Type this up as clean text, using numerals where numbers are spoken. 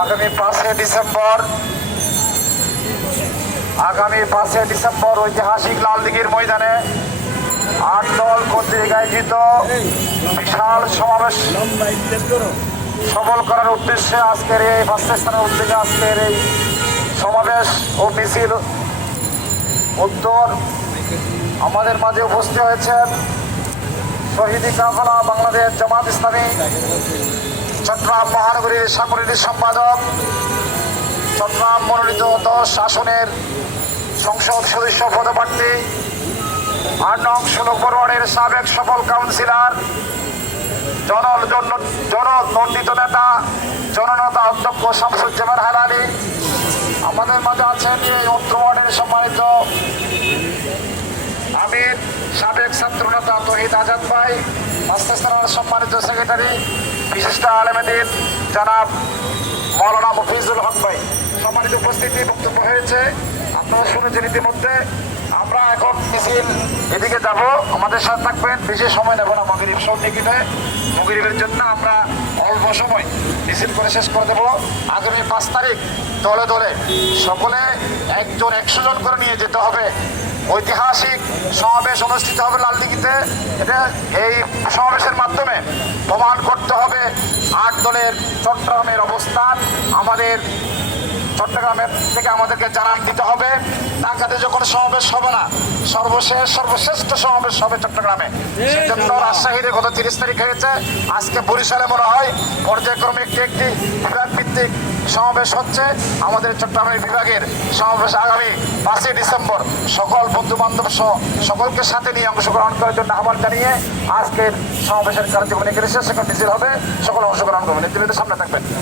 আগামী 5 ডিসেম্বর ঐতিহাসিক লালদিঘির ময়দানে 8 দল কর্তৃক আয়োজিত বিশাল সমাবেশ সফল করার উদ্দেশ্যে আজকের এই 5 স্থানের উদ্যোগে আজকের এই সমাবেশ ও মিছিল উত্তর আমাদের মাঝে উপস্থিত হয়েছেন শহীদ কাফেলা বাংলাদেশ জামাত ইসলামী চট্টগ্রাম মহানগরীর সাংগঠনিক সম্পাদক, চট্টগ্রাম মনোনীত 10 আসনের সংসদ সদস্য পদপ্রার্থী 8 নং 16 ফরওয়ার্ডের সাবেক সফল কাউন্সিলর, জননন্দিত নেতা জননেতা অধ্যক্ষ শামসুজ্জামান হেলালি। আমাদের মাঝে আছেন এই উত্তর ওয়ার্ডের সম্মানিত আমির, সাবেক ছাত্রনেতা তহিদ আজাদ ভাই, মাস্টার সম্মানিত সেক্রেটারি বিশিষ্ট আলেমেদিন জনাব মৌলানা মফিজুল হক ভাই। সম্মানিত উপস্থিতি বক্তব্য হয়েছে, আপনারা শুনেছেন ইতিমধ্যে। আমরা এখন মিছিল এদিকে যাব, আমাদের সাথে থাকবেন, বেশি সময় নেব না। মাগরিব সন্নিকটে মাগরিবের জন্য আমরা অল্প সময় মিছিল করে শেষ করে দেবো। আগামী 5 তারিখ দলে দলে সকলে 100 জন করে নিয়ে যেতে হবে। ঐতিহাসিক সমাবেশ অনুষ্ঠিত হবে লালদিঘিতে। এই সমাবেশের মাধ্যমে প্রমাণ করতে হবে 8 দলের চট্টগ্রামের অবস্থান। আমাদের চট্টগ্রামের থেকে আমাদেরকে জানান দিতে হবে। ঢাকাতে যখন সমাবেশ হবে না, সর্বশ্রেষ্ঠ সমাবেশ হবে চট্টগ্রামে। সেজন্য রাজশাহীতে গত 30 তারিখ হয়েছে, আজকে বরিশালে মনে হয় পর্যায়ক্রমে একটি বিভাগ ভিত্তিক সমাবেশ হচ্ছে। আমাদের চট্টগ্রামের বিভাগের সমাবেশ আগামী 5 ডিসেম্বর সকল বন্ধু বান্ধব সহ সকলকে সাথে নিয়ে অংশগ্রহণ করার জন্য আহ্বান জানিয়ে আজকের সমাবেশের কার্যক্রম এখানে শেষ। মিছিল হবে, সকল অংশগ্রহণ করবেন। সামনে থাকবেন।